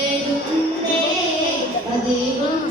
ಕೇಳುತ್ತೇ ಅದೇ ಬಂದ